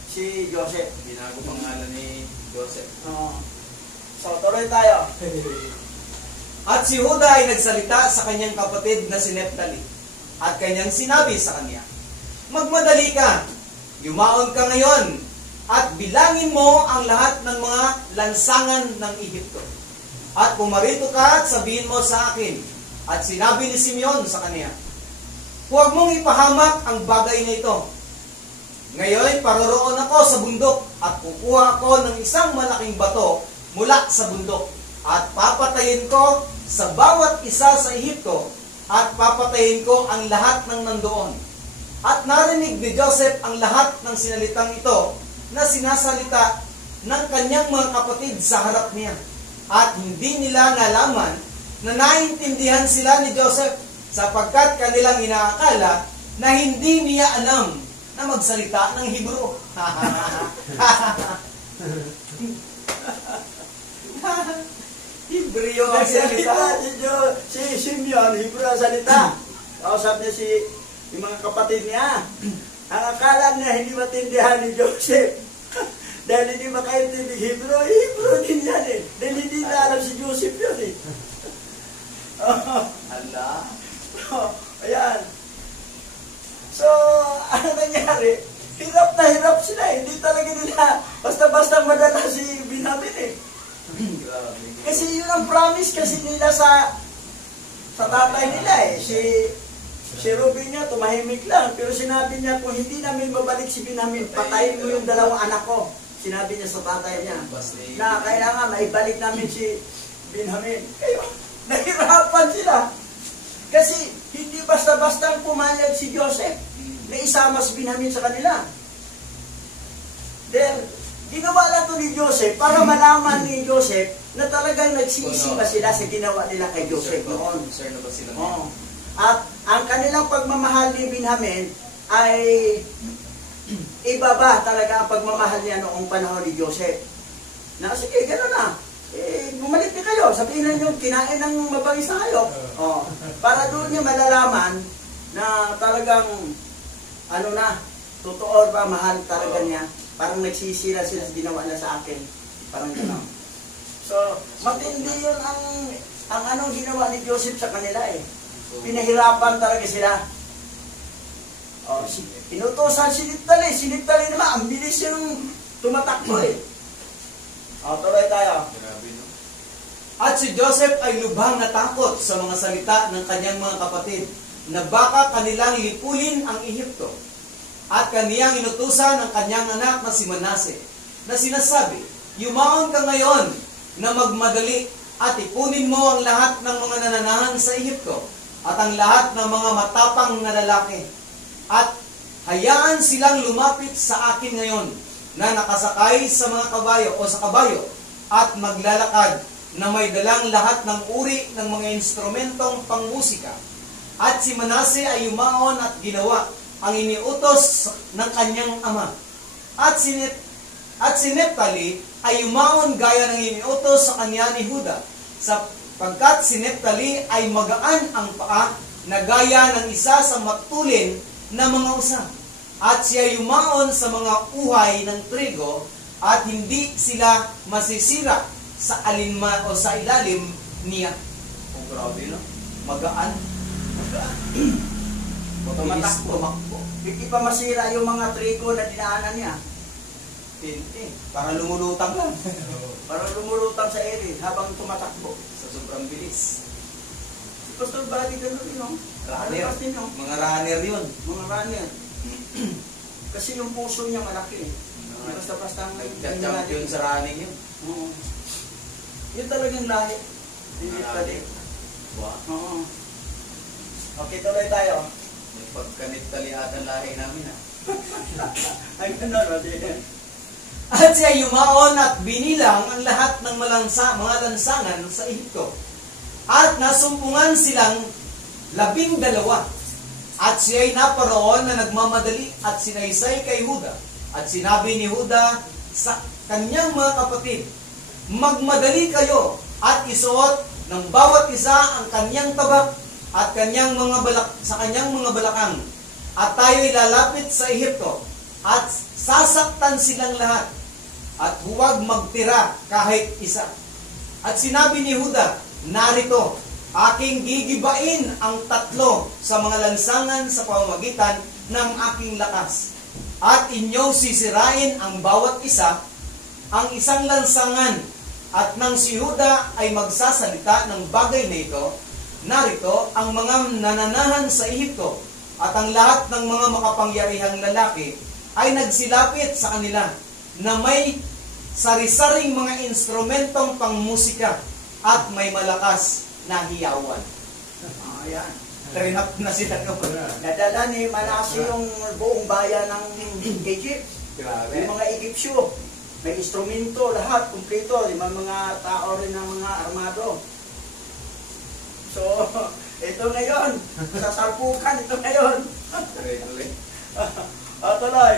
si Joseph. Binago pangalan ni Joseph. So, tuloy tayo. At si Huda ay nagsalita sa kanyang kapatid na si Neptali. At kanyang sinabi sa kanya, magmadali ka, yumaon ka ngayon, at bilangin mo ang lahat ng mga lansangan ng Ehipto. At pumarito ka at sabihin mo sa akin. At sinabi ni Simeon sa kanya, huwag mong ipahamak ang bagay na ito. Ngayon, paroroon ako sa bundok at kukuha ako ng isang malaking bato mula sa bundok. At papatayin ko sa bawat isa sa Ehipto at papatayin ko ang lahat ng nandoon. At narinig ni Joseph ang lahat ng sinalitang ito na sinasalita ng kanyang mga kapatid sa harap niya. At hindi nila nalaman na naintindihan sila ni Joseph sapagkat kanilang inaakala na hindi niya alam na magsalita ng Hebrew. Hebreo ang salita. Si Simeon, Hebrew ang salita. Kausap niya yung mga kapatid niya. Ang akala niya hindi matindihan ni Joseph. Dahil hindi makaintindi Hebrew, Hebrew din yan eh. Dahil hindi na alam si Joseph yun eh. Allah. Ayan. So, ano nangyari? Hirap na hirap sila eh. Hindi talaga nila basta-basta madala si Binamin eh. Kasi yun ang promise kasi nila sa tatay nila eh. Si Ruben niya, tumahimik lang. Pero sinabi niya, kung hindi namin babalik si Binamin, patayin mo yung dalawang anak ko. Sinabi niya sa tatay niya, na kailangan maibalik namin si Binamin. Kayo, nahirapan sila. Kasi hindi basta-basta pumayag si Joseph na isama si Binamin sa kanila. Then, ginawa lang to ni Joseph para malaman ni Joseph na talagang nagsisi ba sila sa ginawa nila kay Joseph noon. At ang kanilang pagmamahal ni Binamin ay iba ba talaga ang pagmamahal niya noong panahon ni Joseph. Na sige, gano'n na. Bumalik na kayo. Sabihin na nyo, kinain ng mabangis na kayo. Para doon niya malalaman na talagang ano na, totoo ba, mahal talaga niya. Parang nagsisira sila sa ginawa na sa akin. Parang gano'n. So, matindi yun ang ano ginawa ni Joseph sa kanila eh. Pinahirapan talaga sila. Inutosan si Neptali. Si Neptali naman, ang bilis yung tumatakbo eh. Tuloy tayo. At si Joseph ay lubhang natakot sa mga salita ng kanyang mga kapatid na baka kanilang lipulin ang Ehipto. At kaniyang inutusan ang kanyang anak na si Manase na sinasabi, yumaon ka ngayon na magmadali at ipunin mo ang lahat ng mga nananahan sa Ehipto at ang lahat ng mga matapang na lalaki. At hayaan silang lumapit sa akin ngayon na nakasakay sa mga kabayo o sa kabayo at maglalakad na may dalang lahat ng uri ng mga instrumentong pangmusika. At si Manase ay yumaon at ginawa ang iniutos ng kanyang ama. At si Neptali ay yumaon gaya ng iniutos sa kanya ni Huda, sapagkat si Neptali ay magaan ang paa na gaya ng isa sa matulin na mga usa. At siya yumaon sa mga uhay ng trigo at hindi sila masisira sa alinman o sa ilalim niya. Grabe no? Magaan. Tumatakbo. Hindi pa masira yung mga trigo na dinaanan niya. Para lumulutang lang. Para lumulutang sa ere habang tumatakbo. Sa sobrang bilis. Si Pastor Buddy gano'n din, no? Runner. Malakas din, no? Mga runner yun. Mga runner. Kasi yung puso niya malaki. Basta-basta ang Nagka-champion sa running yun. Oo. Yun talagang lahi. Hindi Marami. pwede. Wow. Oo. Okay, tuloy tayo. May pagkanit-taliatan lahi namin ha. Ay, gano'n, no? At siya yumaon at binilang ang lahat ng mga lansangan sa Ehipto. At nasumpungan silang 12. At siya'y naparoon na nagmamadali at sinaysay kay Huda. At sinabi ni Huda sa kanyang mga kapatid, magmadali kayo at isuot ng bawat isa ang kanyang tabak at kanyang sa kanyang mga balakang. At tayo'y lalapit sa Ehipto at sasaktan silang lahat. At huwag magtira kahit isa. At sinabi ni Huda, narito, aking gigibain ang 3 sa mga lansangan sa pamamagitan ng aking lakas. At inyong sisirain ang bawat isa, ang isang lansangan. At nang si Huda ay magsasalita ng bagay na ito, narito ang mga nananahan sa Ehipto at ang lahat ng mga makapangyarihang lalaki ay nagsilapit sa kanila na may sari-saring mga instrumentong pangmusika at may malakas na hiyawan. Ayan. Train up na sila kapag. Nadala ni Manasi yung buong bayan ng Egypt. Grabe. Yung mga Egyptyo. May instrumento, lahat, kumpleto. Yung mga tao rin ng mga armado. So, ito ngayon. Sasalpukan ito ngayon. Tuloy-tuloy. Tuloy.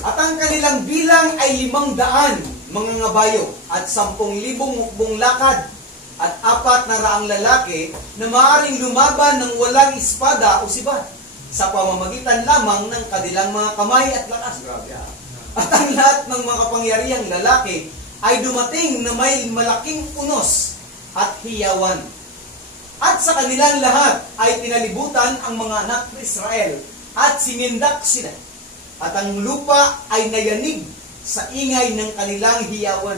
At ang kanilang bilang ay 500 mga ngabayo at 10,000 mukbong lakad at 400 lalaki na maaaring lumaban ng walang espada o sibat sa pamamagitan lamang ng kanilang mga kamay at lakas. At ang lahat ng mga kapangyarihang lalaki ay dumating na may malaking unos at hiyawan. At sa kanilang lahat ay pinalibutan ang mga anak ng Israel at sinindak sila. At ang lupa ay nayanig sa ingay ng kanilang hiyawan.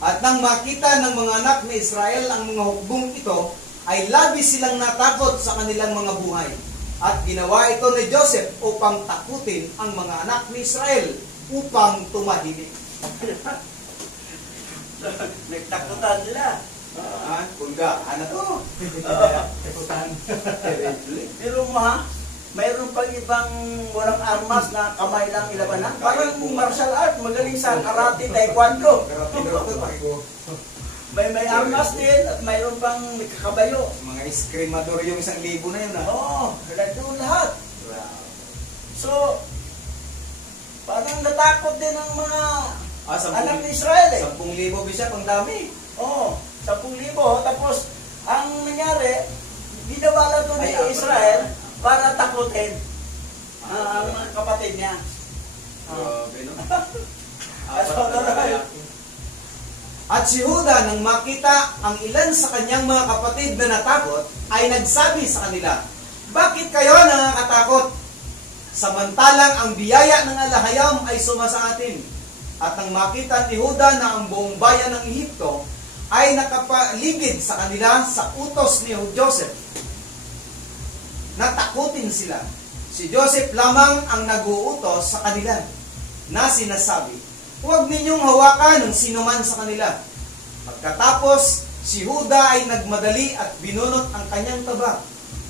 At nang makita ng mga anak ni Israel ang mga hukbong ito, ay labis silang natakot sa kanilang mga buhay. At ginawa ito ni Joseph upang takutin ang mga anak ni Israel upang tumahimik. Nagtakutan sila. Kulga, ano to? Takutan. Pero mo ha, mayroon pang ibang walang armas na kamay lang ilabanan. Parang martial art, magaling sa karate, taekwondo. May armas din at mayroon pang kakabayo. Mga eskrimador yung 1,000 na yun ha. Oo, doon lahat. So, parang natakot din ang mga anak ni Israel eh. 10,000 bisa, pang dami. Oo, 10,000. Tapos, ang nangyari, ginawa lang ito ni Israel para takutin ang mga kapatid niya. Grabe, no? At si Huda, nang makita ang ilan sa kanyang mga kapatid na natakot, ay nagsabi sa kanila, bakit kayo nakakatakot? Samantalang ang biyaya ng Alahayam ay sumasa atin. At nang makita ni Huda na ang buong bayan ng Ehipto ay nakapaligid sa kanila sa utos ni Joseph, natakutin sila. Si Joseph lamang ang nag-uutos sa kanila na sinasabi, huwag ninyong hawakan ng sinuman sa kanila. Pagkatapos, si Huda ay nagmadali at binunot ang kanyang tabak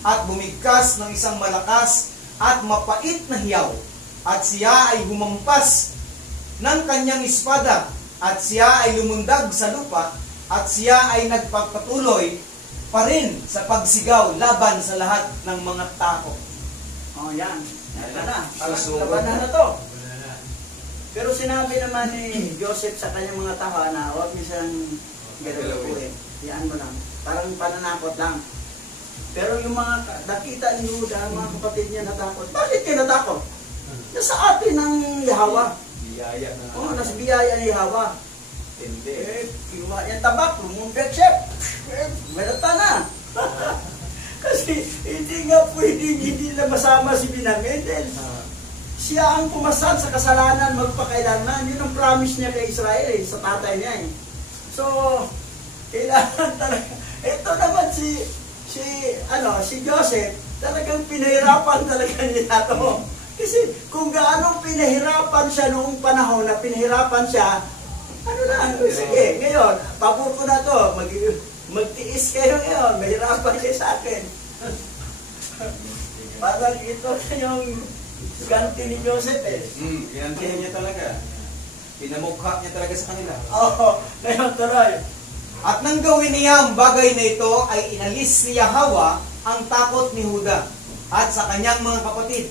at bumigkas ng isang malakas at mapait na hiyaw. At siya ay humampas ng kanyang espada at siya ay lumundag sa lupa at siya ay nagpapatuloy pa rin sa pagsigaw laban sa lahat ng mga tao. Oh, yan. Yan na. Parang labanan na to. Pero sinabi naman ni Joseph sa kanyang mga tao na huwag niyo silang galaw-gawin. Yan mo lang. Parang pananakot lang. Pero yung mga nakita ni Huda, mga kapatid niya natakot. Bakit kayo natakot? Nasa atin ang Yahweh. Biyaya na. Oo, nasa biyaya ni Yahweh. Hindi. Kinuha niyang tabak, lumundag siya. Malata na. Kasi hindi nga pwedeng hindi na masama si Binamedel. siya ang pumasad sa kasalanan magpakailanman. Yun ang promise niya kay Israel sa tatay niya So, kailangan talaga. Ito naman si Joseph, talagang pinahirapan talaga niya ito. Kasi kung gaano pinahirapan siya noong panahon na pinahirapan siya, sige, ngayon, pabor ko na to, magtiis kayo ngayon, mahirapan kayo sa akin. Parang ito na yung ganti ni Joseph Ginantihan niya talaga. Pinamukha niya talaga sa kanila. Ngayon tuloy. At nang gawin niya ang bagay na ito, ay inalis ni Yahweh ang takot ni Huda at sa kanyang mga kapatid,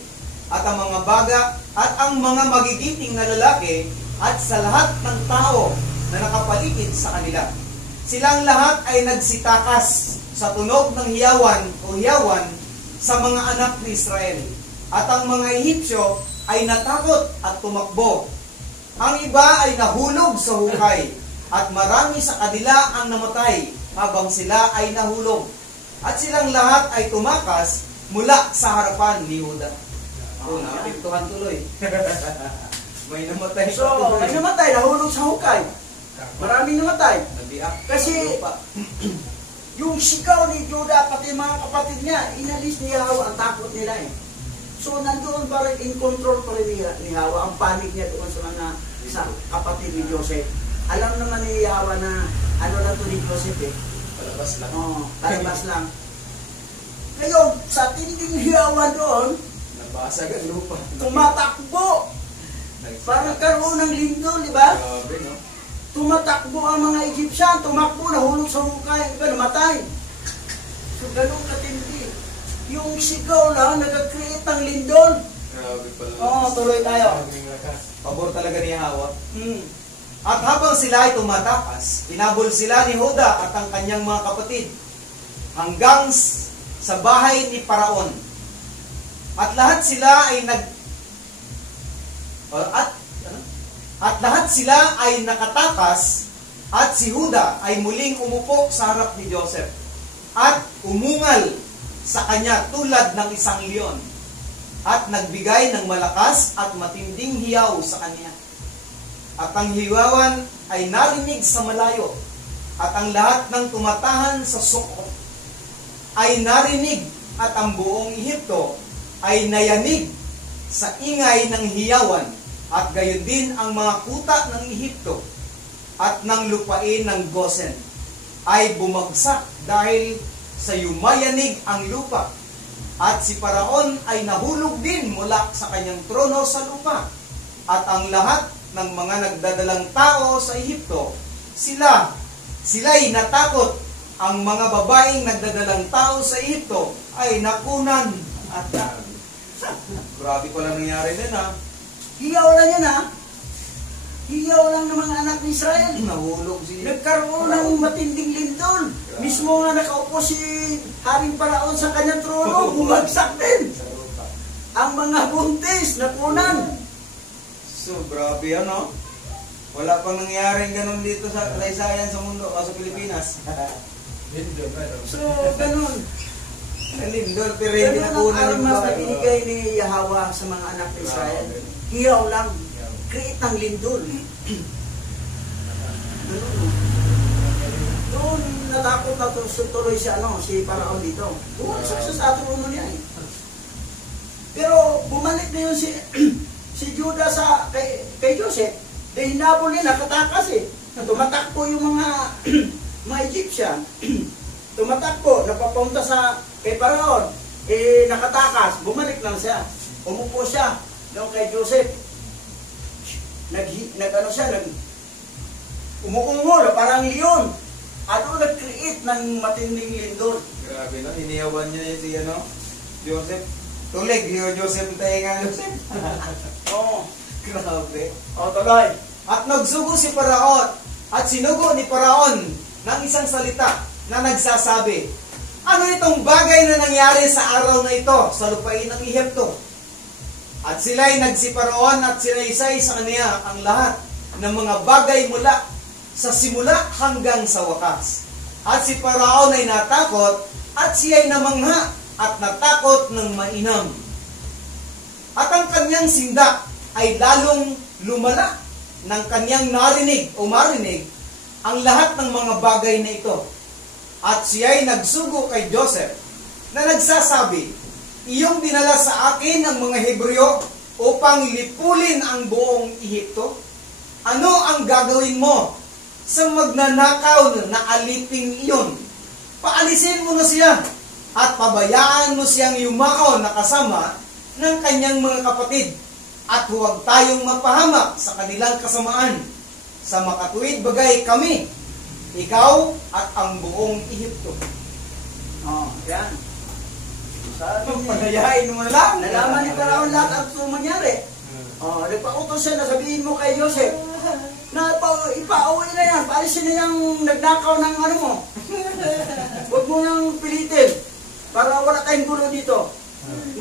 at ang mga baga, at ang mga magigiting na lalaki, at sa lahat ng tao na nakapaligid sa kanila. Silang lahat ay nagsitakas sa tunog ng hiyawan sa mga anak ni Israel. At ang mga Ehipsyo ay natakot at tumakbo. Ang iba ay nahulog sa hukay, at marami sa kanila ang namatay habang sila ay nahulog. At silang lahat ay tumakas mula sa harapan ni Huda. Napintuhan tuloy. May namatay. So, may namatay, nahulog sa hukay. Maraming namatay. Kasi, yung sigaw ni Judah, pati mga kapatid niya, inalis ni Yahweh ang takot nila So, nandoon pa rin, in control pa rin ni Yahweh, ang panig niya doon sa kapatid ni Joseph. Alam naman ni Yahweh na, ano na to ni Joseph Palabas lang. Palabas lang. Ngayon, sa tinding hiyawan doon, nabasag ang lupa. Tumatakbo. Parang karoon ng lindol, di ba? Grabe, no? Tumatakbo ang mga Egyptian, tumakbo, nahulog sa hukay, iba namatay. So, ganun katindi. Yung sigaw lang, nag-create ng lindol. Grabe pala. Tuloy tayo. Pabor talaga ni Yahweh. At habang sila ay tumatakas, tinabol sila ni Huda at ang kanyang mga kapatid hanggang sa bahay ni Paraon. At lahat sila ay nakatakas, at si Huda ay muling umupo sa harap ni Joseph at umungal sa kanya tulad ng isang leon, at nagbigay ng malakas at matinding hiyaw sa kanya. At ang hiyawan ay narinig sa malayo, at ang lahat ng tumatahan sa Sukkot ay narinig, at ang buong Ehipto ay nayanig sa ingay ng hiyawan, at gayon din ang mga kuta ng Ehipto at ng lupain ng Gosen ay bumagsak dahil sa yumayanig ang lupa. At si Paraon ay nahulog din mula sa kanyang trono sa lupa. At ang lahat ng mga nagdadalang tao sa Ehipto, sila'y natakot. Ang mga babaeng nagdadalang tao sa Ehipto ay nakunan at grabe ko lang nangyari din Hiyaw lang yan Hiyaw lang ng mga anak ni Israel. Nahulog siya. Nagkaroon ng matinding lindol. Mismo nga nakaupo si Haring Paraon sa kanyang trono, bumagsak din. Ang mga buntis, nakunan. So, grabe Wala pang nangyaring ganun dito sa kasaysayan sa mundo o sa Pilipinas. So, ganun. Lindol, pero hindi Ganun ang nakunan yung armas na bahay. binigay ni Yahweh sa mga anak ni Israel. Hiyaw lang. Create ng lindol. Doon natakot na tuloy si Paraon dito. Bumagsak siya sa trono niya Pero bumalik na yun si Judah kay Joseph. Dahil hinabol niya, nakatakas Tumatakbo yung mga Egyptian. Tumatakbo, napapunta kay Paraon. Nakatakas, bumalik lang siya. Umupo siya doon kay Joseph. Umuungol, parang leon. Nag-create ng matinding lindol. Grabe iniyawan niya si Joseph. Tulig, Joseph tayo nga Joseph. Grabe. Tuloy. At nagsugo si Paraon, at sinugo ni Paraon ng isang salita na nagsasabi, ano itong bagay na nangyari sa araw na ito sa lupain ng Ehipto? At sila'y nagsiparoon at sinaysay sa kaniya ang lahat ng mga bagay mula sa simula hanggang sa wakas. At si Paraon ay natakot at siya'y namangha at natakot ng mainam. At ang kanyang kanyang sindak ay lalong lumala ng kanyang marinig ang lahat ng mga bagay na ito. At siya'y nagsugo kay Joseph na nagsasabi, iyong dinala sa akin ang mga Hebreo upang lipulin ang buong Ehipto? Ano ang gagawin mo sa magnanakaw na aliping iyon? Paalisin mo na siya at pabayaan mo siyang yumakaw na kasama ng kanyang mga kapatid at huwag tayong mapahamak sa kanilang kasamaan. Sa makatuwid bagay kami, ikaw at ang buong Ehipto. Yan. Pagayain mo lang. Nalaman ni Paraon lahat ang gusto mangyari. Nagpautos siya na sabihin mo kay Joseph na ipauwi na yan, paalisin na yung nagnakaw ng ano mo. Huwag mo nang pilitin para wala tayong gulo dito.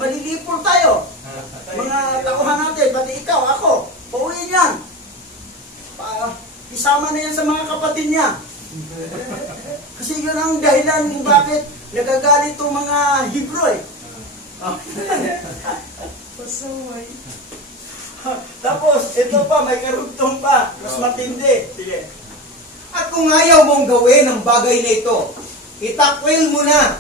Malilipol tayo. Mga tauhan natin, pati ikaw, ako, pauwiin yan. Isama na yan sa mga kapatid niya. Kasi yun ang dahilan kung bakit nagagalit itong mga Hebrew eh. Pasaway. Tapos, ito pa, may karugtong pa. Mas matindi. Sige. At kung ayaw mong gawin ang bagay na ito, itakwil mo na.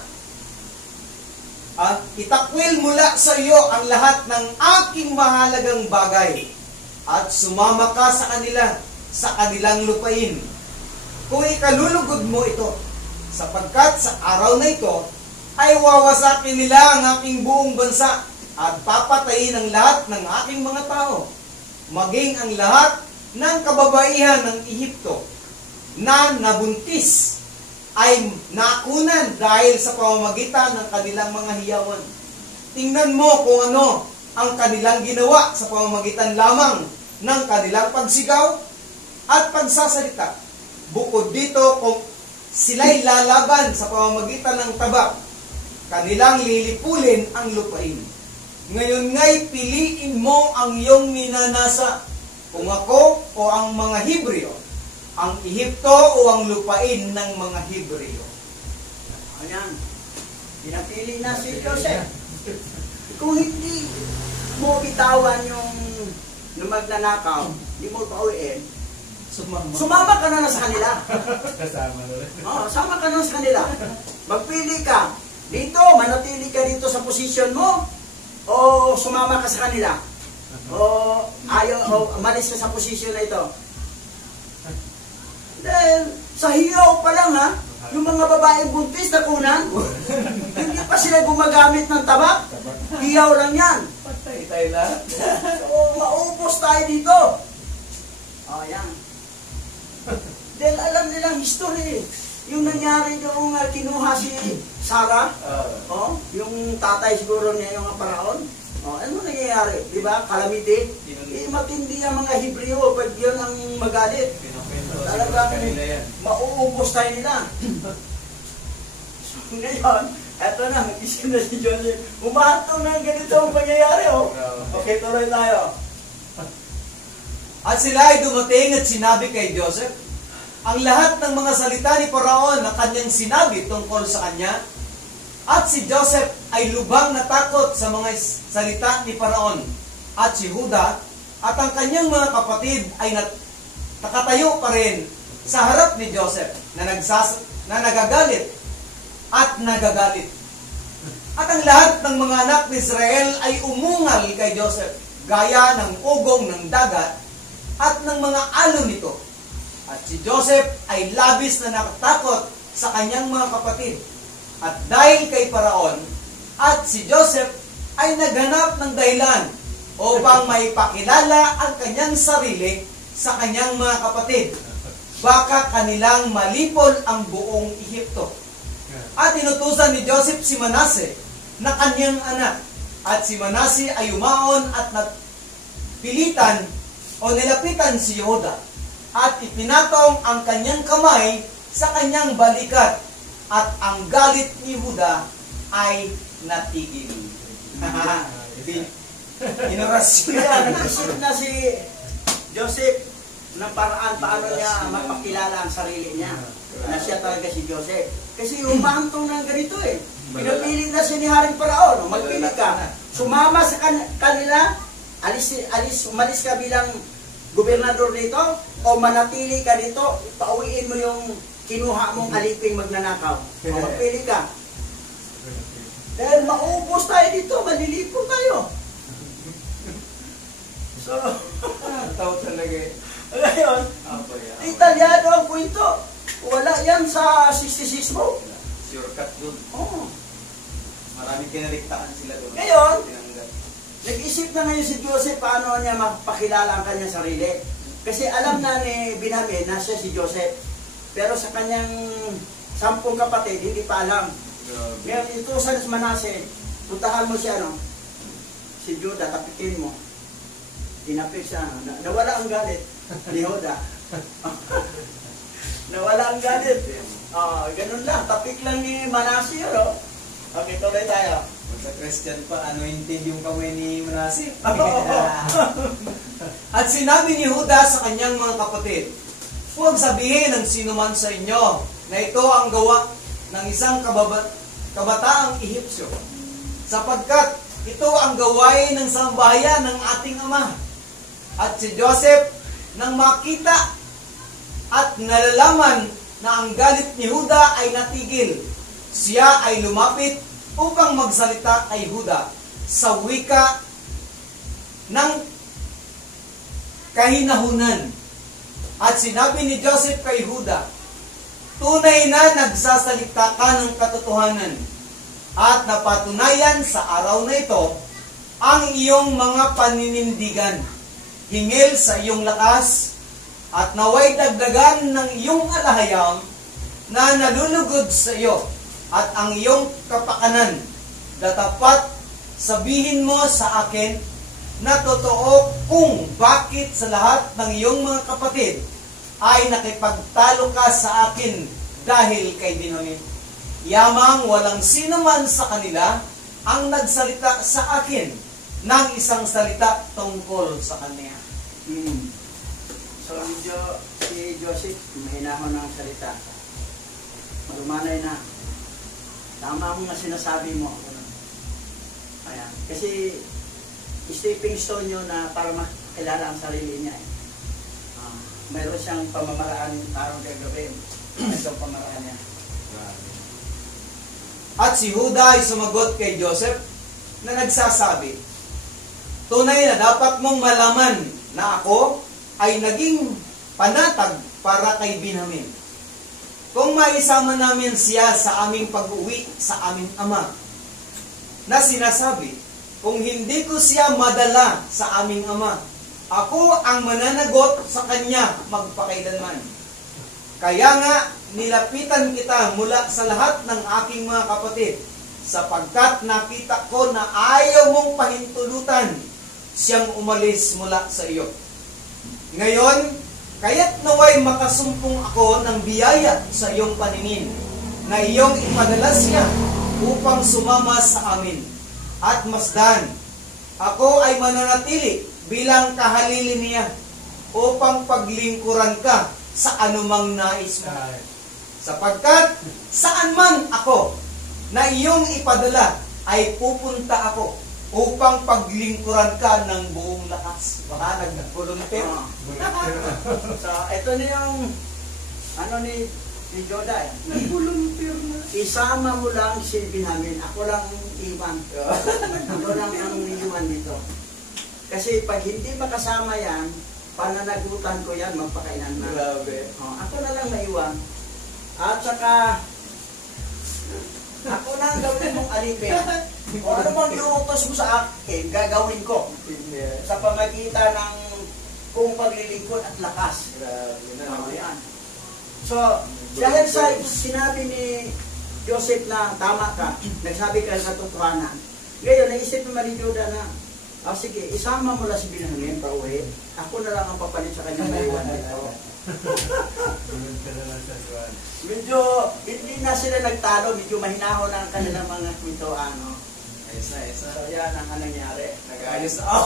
Itakwil mula sa iyo ang lahat ng aking mahalagang bagay at sumama ka sa kanila sa kanilang lupain. Kung ikalulugod mo ito, sapagkat sa araw na ito ay wawasakin nila ang aking buong bansa at papatayin ang lahat ng aking mga tao, maging ang lahat ng kababaihan ng Ehipto na nabuntis ay nakunan dahil sa pamamagitan ng kanilang mga hiyawan. Tingnan mo kung ano ang kanilang ginawa sa pamamagitan lamang ng kanilang pagsigaw at pagsasalita. Bukod dito, kung sila'y lalaban sa pamamagitan ng tabak, kanilang lilipulin ang lupain. Ngayon nga'y piliin mo ang iyong minanasa, kung ako o ang mga Hebreo, ang Ehipto o ang lupain ng mga Hebreo. Ayan. Pinapili na si Joseph. Kung hindi mo bitawan yung magnanakaw, hindi mo pauwiin, sumama ka na sa kanila. Kasama na rin. Sama ka na sa kanila. Magpili ka. Dito, manatili ka dito sa posisyon mo, o sumama ka sa kanila. O malis ka sa posisyon na ito. Dahil sa hiyaw pa lang yung mga babaeng buntis na kunan, hindi pa sila gumagamit ng tabak. Hiyaw lang yan. Patay tayo lahat. So, maupos tayo dito. Yan. Dahil alam nilang history. Yung nangyari doon kinuha si Sarah, yung tatay siguro niya yung Paraon. Ano nangyayari? Di ba? Calamity. Matindi ang mga Hebreo pag yun ang magalit. Talagang mauubos tayo nila. So, ngayon, eto na, mag-isip na si Joseph. Umahatong na ganito ang pangyayari. Okay, tuloy tayo. At sila ay dumating at sinabi kay Joseph ang lahat ng mga salita ni Paraon na kanyang sinabi tungkol sa kanya. At si Joseph ay lubang natakot sa mga salita ni Paraon. At si Huda at ang kanyang mga kapatid ay nakatayo pa rin sa harap ni Joseph na nagagalit at nagagalit. At ang lahat ng mga anak ni Israel ay umungal kay Joseph gaya ng ugong ng dagat at ng mga alon nito. At si Joseph ay labis na nakatakot sa kanyang mga kapatid. At dahil kay Paraon, at si Joseph ay naghanap ng dahilan upang maipakilala ang kanyang sarili sa kanyang mga kapatid. Baka kanilang malipol ang buong Ehipto. At inutusan ni Joseph si Manase na kanyang anak. At si Manase ay umaon at napilitan o nilapitan si Yehuda. At ipinatong ang kanyang kamay sa kanyang balikat. At ang galit ni Yehuda ay natigil. Inorasyon. Nag-isip na si Joseph ng paraan paano niya mapakilala ang sarili niya. Na siya talaga si Joseph. Kasi humahantong ng ganito Pinapili na siya ni Haring Paraon. Magpili ka. Sumama sa kanila umalis ka bilang gobernador dito o manatili ka dito, pauwiin mo yung kinuha mong aliping magnanakaw. O magpili ka. Dahil maubos tayo dito, malilipo tayo. So, Tao talaga eh. ngayon, Italyano ang kwento. Wala yan sa 66 mo. Shortcut dun. Oh. Maraming kinaligtaan sila doon. Ngayon, Tinanggal. nag-isip na ngayon si Joseph paano niya mapakilala ang kanyang sarili. Kasi alam na ni Benjamin na siya si Joseph. Pero sa kanyang 10 kapatid, hindi pa alam. Ngayon, ito sa Manase, puntahan mo siya, no? Si Judah, tapikin mo. Dinapit siya, nawala ang galit ni Judah. Nawala ang galit. Ganun lang, tapik lang ni Manase, no? Okay, tuloy tayo. Sa Christian pa, anointed yung kamay ni Manase. At sinabi ni Judah sa kanyang mga kapatid, huwag sabihin ng sino man sa inyo na ito ang gawa ng isang kabataang Ehipsyo, sapagkat ito ang gawain ng sambahayan ng ating ama. At si Joseph, nang makita at nalalaman na ang galit ni Judah ay natigil, siya ay lumapit upang magsalita kay Judah sa wika ng kahinahunan. At sinabi ni Joseph kay Judah, tunay na nagsasalita ka ng katotohanan at napatunayan sa araw na ito ang iyong mga paninindigan. Hingil sa iyong lakas at naway dagdagan ng iyong alahayam na nalulugod sa iyo at ang iyong kapakanan. Datapat sabihin mo sa akin na totoo kung bakit sa lahat ng iyong mga kapatid ay nakipagtalo ka sa akin dahil kay Benjamin. Yamang walang sino man sa kanila ang nagsalita sa akin ng isang salita tungkol sa kanya. So, medyo si Joseph, mahinahon ng salita. Malumanay na. Tama mo nga sinasabi mo. Ayan. Kasi, stepping stone yun na para makilala ang sarili niya. Mayroon siyang pamamaraan parang kagabi. Ito ang pamamaraan niya. At si Judah ay sumagot kay Joseph na nagsasabi, tunay na dapat mong malaman na ako ay naging panatag para kay Benjamin. Kung maisama namin siya sa aming pag-uwi sa aming ama, na sinasabi, kung hindi ko siya madala sa aming ama, ako ang mananagot sa kanya magpakailanman. Kaya nga, nilapitan kita mula sa lahat ng aking mga kapatid, sapagkat nakita ko na ayaw mong pahintulutan siyang umalis mula sa iyo. Ngayon, kaya't naway makasumpong ako ng biyaya sa iyong paningin, na iyong ipadala siya upang sumama sa amin. At masdan, ako ay mananatili bilang kahalili niya upang paglingkuran ka sa anumang nais mo. Sapagkat saan man ako na iyong ipadala ay pupunta ako upang paglingkuran ka ng buong lakas. Baka nagpuluntir. So, ito na yung ni Judah. Nagpuluntir na. Isama mo lang si Benjamin. Ako lang iwan. Ako lang ang iwan dito. Kasi pag hindi makasama yan, pananagutan ko yan, magpakainan na. Grabe. Ako na lang maiwan. At saka, ako na ang gawin mong alipin. Kung ano mang iutos mo sa akin, gagawin ko. Sa pamagitan ng kung paglilingkod at lakas. Grabe na. Yan. So, dahil sa sinabi ni Joseph na tama ka, nagsabi ka sa totohanan. Ngayon, naisip naman ni Judah na, sige, isama mo lang si Benjamin pa uwi. Ako na lang ang papalit sa kanya maiwan dito. Medyo, hindi na sila nagtalo, medyo mahinahon ang kanilang mga kwentuhan. Ayos na. So, yan ang nangyari. Nag-ayos na.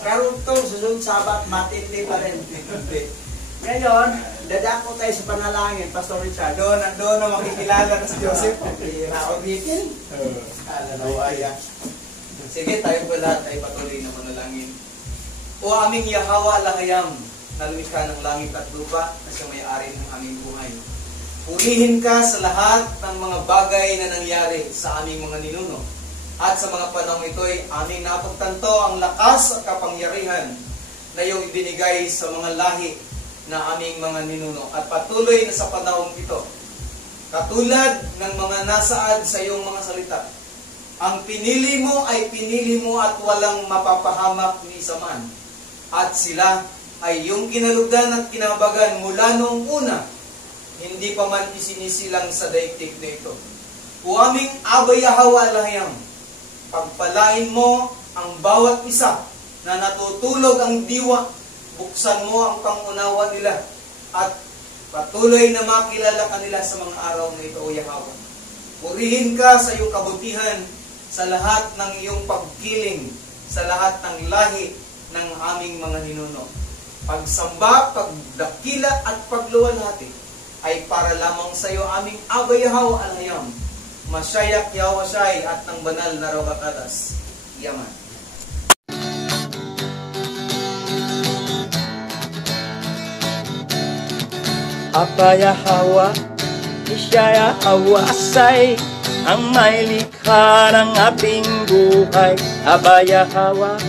Karugtong, susunod sabat, matindi pa rin. Ngayon, dadako tayo sa panalangin, Pastor Richard. Doon na makikilala na si Joseph. Raulitin. Alalawaya. Sige, tayo po lahat ay patuloy na manalangin. O aming Yahawa Lahayam, na lumikha ng langit at lupa, na siya may-ari ng aming buhay. Purihin ka sa lahat ng mga bagay na nangyari sa aming mga ninuno. At sa mga panahon ito'y aming napagtanto ang lakas at kapangyarihan na iyong ibinigay sa mga lahi na aming mga ninuno. At patuloy na sa panahon ito, katulad ng mga nasaad sa iyong mga salita, ang pinili mo ay pinili mo at walang mapapahamak ni isa man. At sila ay iyong kinalugdan at kinabagan mula noong una, hindi pa man isinisilang sa daigdig na ito. O aming Aba Yahawa Lahayam, pagpalain mo ang bawat isa na natutulog ang diwa, buksan mo ang pangunawa nila, at patuloy na makilala kanila sa mga araw na ito, O Yahawa. Purihin ka sa iyong kabutihan, sa lahat ng iyong pagkiling, sa lahat ng lahi ng aming mga ninuno. Pagsamba, pagdakila at pagluwalhati ay para lamang sa iyo aming Aba Yahawa Lahayam. Masyayak Yahawa Shai at ng banal na Roh Kakatas. Yaman. Aba Yahawa, Isya Yahawa Shai, ang may likha ng ating buhay. Aba Yahawa,